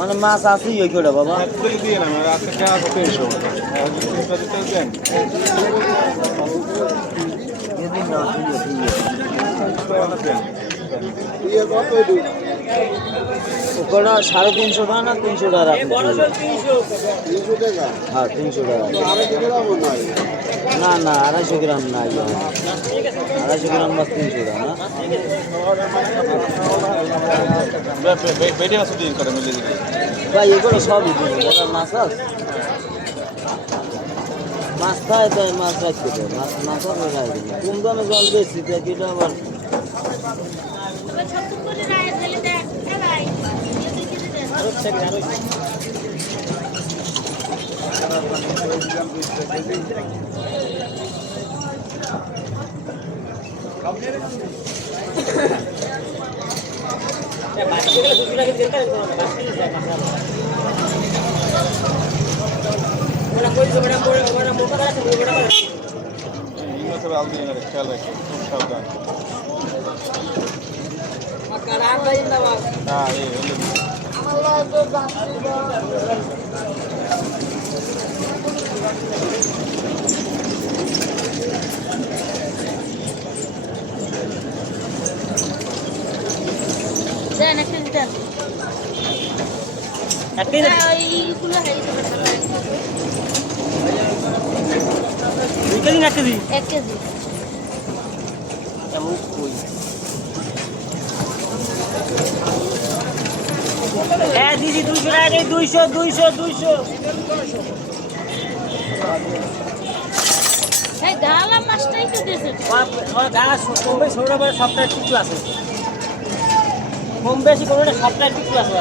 অনেক মাছ আছে ওই করে বাবা ওটা 350 টাকা না 300 টাকা হ্যাঁ 300 টাকা না না 250 গ্রাম না 250 গ্রাম মাছ 300 টাকা না ভাই এগুলো সবই মাছ আছে মাছ খায় তাই মাছ রাখতে দেয় মাছ মাছ খাই দেবে কম দামে জল বেশি এটা আবার এক কেজি হ্যাঁ দিদি 200 টাকা 200 এই ডালা মাছটাই তো দিয়েছে ওর গাছ কম বেশি ছোটবেলা সপ্তাহে কিছু আছে কম বেশি কোনোটা সপ্তাহে কিছু আছে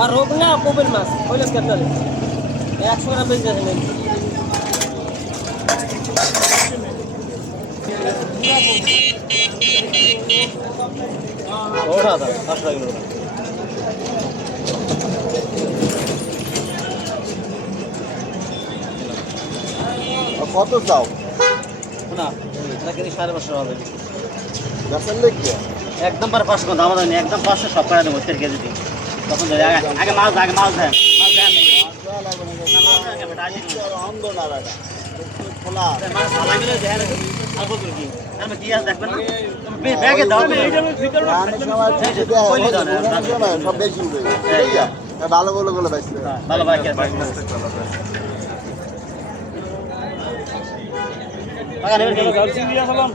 আর রোগ না কোবেল মাছ কইলাম কেন 100 টাকা বেশি আছে নাকি ওটা দাও 5 টাকা কত চাও না এটা কি 550 হবে গাছের লেগ কি একদম পার 500 দাম দেন একদম 500 সব করে দেব 3 কেজি তখন আগে মাছ দেন মাছ দেন অন্ধ না দাদা খোলা মাছ ভালো মিলে দেন আর কত কি আমি কি আছে দেখবেন না ব্যাগে দাও এইটার ভিতরে সব বেশি উঠে ভালো বলে বলে বাইছে ভালো ভাই আগে নেবেন কি গার্সি দিয়া সালাম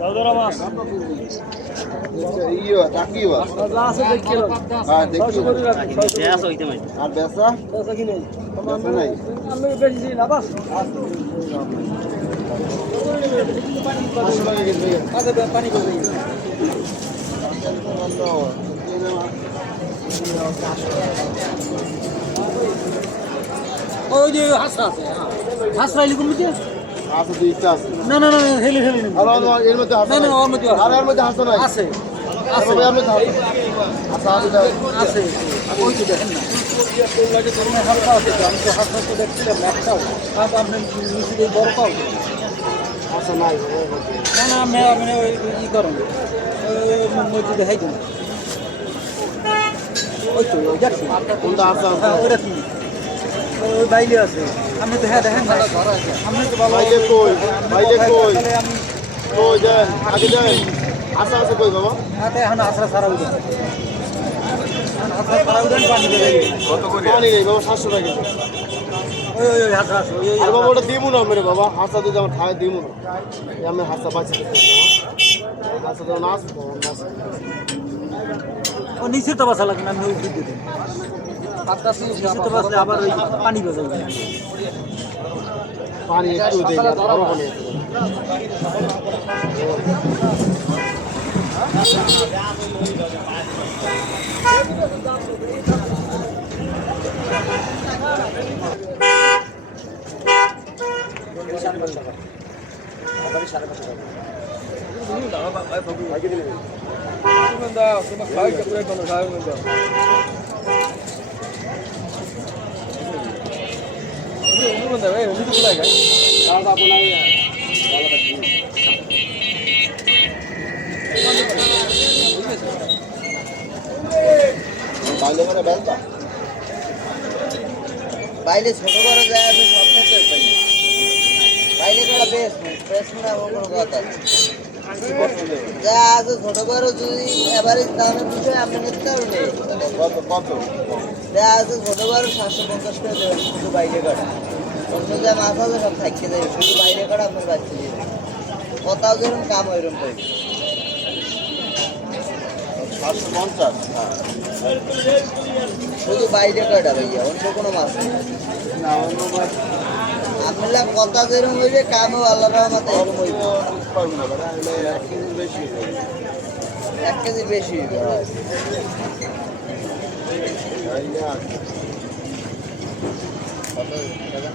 দাউদরা মাছ ইয়ো তাকিও আছে দেখি হ্যাঁ দেখি দেয়াস হইতে মাই আর বেসা বেসা কি নেই বেসা নাই আমি বেশি দিই না বাস আগে পানি করে দিই ওই যে হাসা আছে হাসা লিখুন বুঝি আছে দুইটা আছে না না না হেলি হেলি আর এর মধ্যে হাসা না না ওর মধ্যে আর এর মধ্যে হাসা নাই আছে আছে এর মধ্যে হাসা আছে আছে ওই যে দেখেন না কোন লাগে তো হালকা আছে আমি তো হাসা তো দেখছিলাম একটাও কাজ আপনি নিচে বড় পাও হাসা নাই না না মানে ই করুন মধ্যে দেখাই দিন ওই তো দেখছি কোনটা হাসা আছে ওটা কি ওই বাইলে আছে আপনি তো হ্যাঁ দেখেন আপনি তো ভালো ভাইয়ে কই তাহলে আমি কই দেন আগে দেন হাসা আছে কই বাবা হাতে এখন আছরা সারা উঠে আছরা সারা উঠে পানি দেবে কত করে পানি নেই বাবা 700 টাকা ওই ওই আছরা ওই আর বাবা ওটা দিমু না মেরে বাবা হাসা দিতে আমার খায় দিমু না আমি হাসা বাঁচি হাসা দাও নাচ ও নিচে তো বসা লাগে না আমি ওই দিতে দিই নিচে তো বসলে আবার ওই পানি বাজাবে পানি একটু দেই আর বড় পানি বাইলে করে বেলতা বাইরে ছোট বড় যায় আছে সব ক্ষেত্রে পাই বাইরে করা বেশ না কোনো কথা নেই। যা আছে ছোট বড় যদি এভারেজ দামের বিষয়ে আপনি নিতে পারবেন কত কত যা আছে ছোট বড় 750 টাকা দেবেন শুধু বাইরে কাটা অন্য যা মাছ আছে সব থাকতে দেবে শুধু বাইরে কাটা আপনার বাচ্চা দিয়ে দেবে কোথাও যেরকম কাম ওইরকম পাইবে 750 হ্যাঁ শুধু বাইরে কাটা ভাইয়া অন্য কোনো মাছ নেই না অন্য মাছ আপনার কথা যেরকম হইবে কামও আল্লাহ রহমতে এরকম হইবে পারবো না বেটা এগুলো 1 কেজি বেশি হয়ে যাবে 1 কেজি বেশি হইবে হয়। এইটা কত টাকা